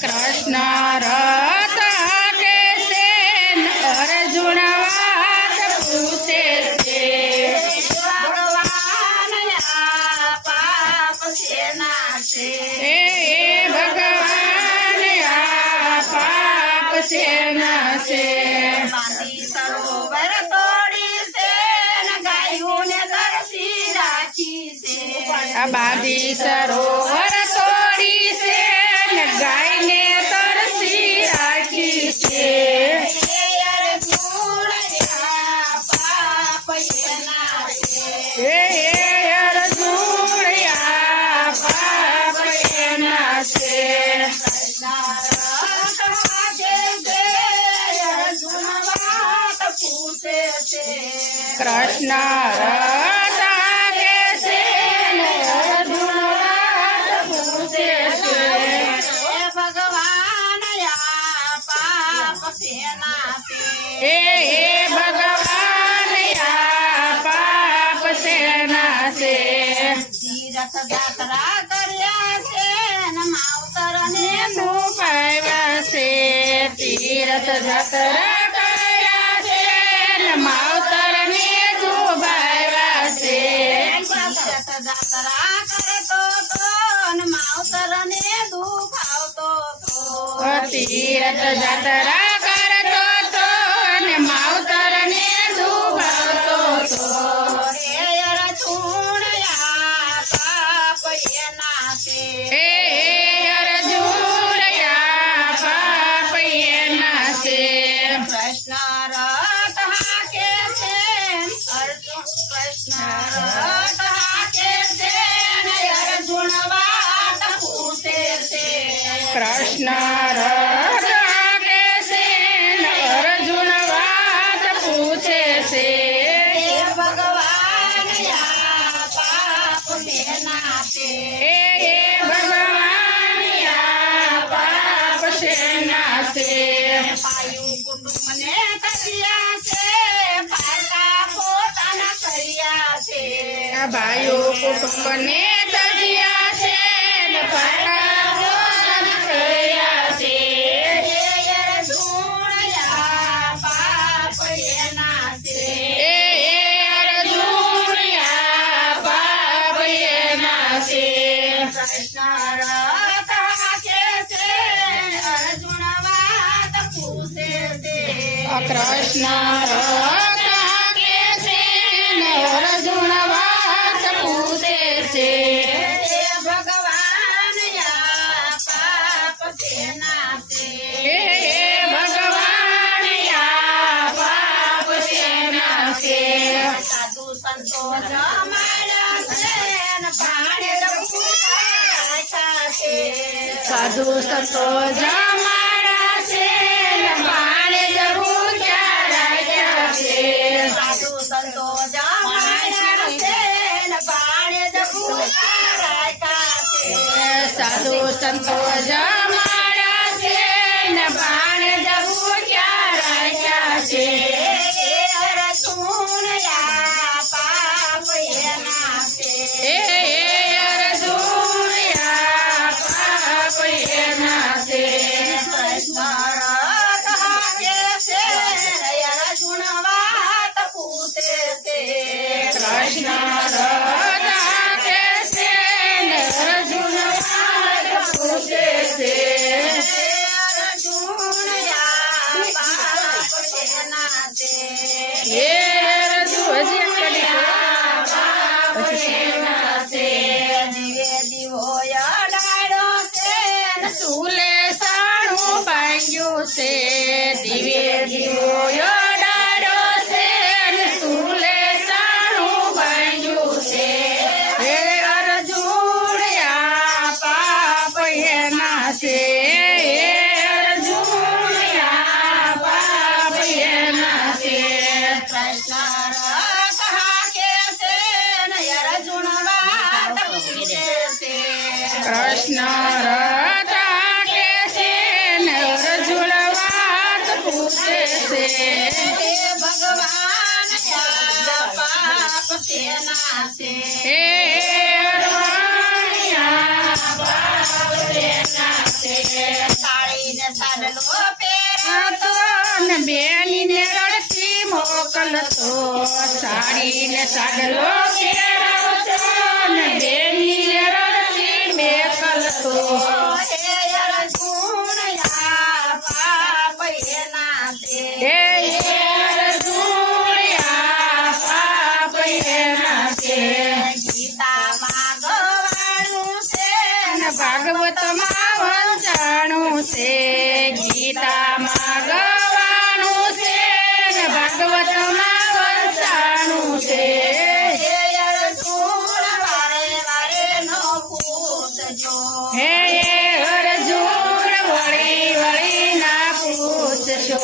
કૃષ્ણ રથ હાકે છે ને અર્જુન વાત પૂછે છે ભગવાન આ પાપ સેના છે હે ભગવાન આ પાપ સેના છે બાંધી સરોવર તોડી છે ને ગાયોને તરસી રાખી છે આ બાંધી સરોવર તોડી છે ને ગાયને તરસી રાખી છે પાપ સેના છે હે અર્જુન આ પાપ એના છે કૃષ્ણ રથ હાકે છે ને અર્જુન વાત પૂછે છે ભગવાન આ પાપ સેના છે હે ભગવાન આ પાપ સેના છે તીરથ યાત્રા કર્યા છે ને માવતર ને પાવ્યા છે તીરથ યાત્રા કર્યા છે ને માવતર ને ડૂબાવ્યા છે તીરથ યાત્રા કરતો તો ને માવતર ને દુખાવતો તો તીરથ યાત્રા કરતો તો ને માવતર ને ડૂબાવતો તો હે અર્જુન આ પાપ એના છે હે અર્જુન આ પાપ એના છે કૃષ્ણ રથ હાકે છે અર્જુન કૃષ્ણ રથ હાકે છે ને અર્જુન વાત પૂછે છે કૃષ્ણ રથ હાકે છે ને અર્જુન વાત પૂછે છે હે ભગવાન આ પાપ સેના છે હે ભગવાન આ પાપ સેના છે પાયું કુટુંબને કર્યા છે પાટા પોતાના કર્યા છે આ ભાઈઓ કુટુંબને તજ્યા છે ને પાટા પોતાના કર્યા છે હે અર્જુન આ પાપ એના છે હે અર્જુન આ પાપ એના છે કૃષ્ણ રથ હાકે છે અર્જુન વાત પૂછે છે કૃષ્ણ રથ હાકે છે ને અર્જુન વાત પૂછે છે હે ભગવાન આ પાપ સેના છે હે ભગવાન આ પાપ સેના છે સાધુ સંતો જમાડ્યા છે ને ભાણે રાખ્યા છે સાધુ સંતો જમાડા છે ને બાણે ભૂખ્યા રાખ્યા છે સાધુ સંતો જમાડ્યા છે ને ભાણે ભૂખ્યા રાખ્યા છે સાધુ સંતો જમાડા છે ને બાણે ભૂખ્યા રાખ્યા છે હે અર્જુન આ પાપ એના છે હે અર્જુન આ પાપ એના છે કૃષ્ણ રથ હાકે છે ને અર્જુન વાત પૂછે છે કૃષ્ણ રથ હાકે છે ને અર્જુન વાત પૂછે છે અર્જુન આ પાપ સેના છે હે અર્જુન હજી પાપ સેના છે દિવે દિવો અડાડ્યો છે ને સુલે સાણું ભાંગ્યું છે દિવે દીવો અડાડ્યો છે ને સુલે સાણું ભાંગ્યું છે હે અર્જુન આ પાપ એના છે હે અર્જુન આ પાપ એના છે કૃષ્ણ રથ હાકે છે ને અર્જુન વાત પૂછે છે કૃષ્ણ રથ હાકે છે ને અર્જુન વાત પૂછે છે હે ભગવાન આ પાપ સેના છે હે અર્જુન સાડલો તો ને બેનીને રડતી મોકલતો સાડીને સાડલો પહેરાવતો ને બેનીને રડતી મેકલતો હે અર્જુનિયા પાપ એના છે ને ભાગવતમાં વંચાણું છે ગીતામાં ગવાનું છે ને ભાગવતમાં વંચાણું છે હે અર્જુન વળી વળી ના પૂછશો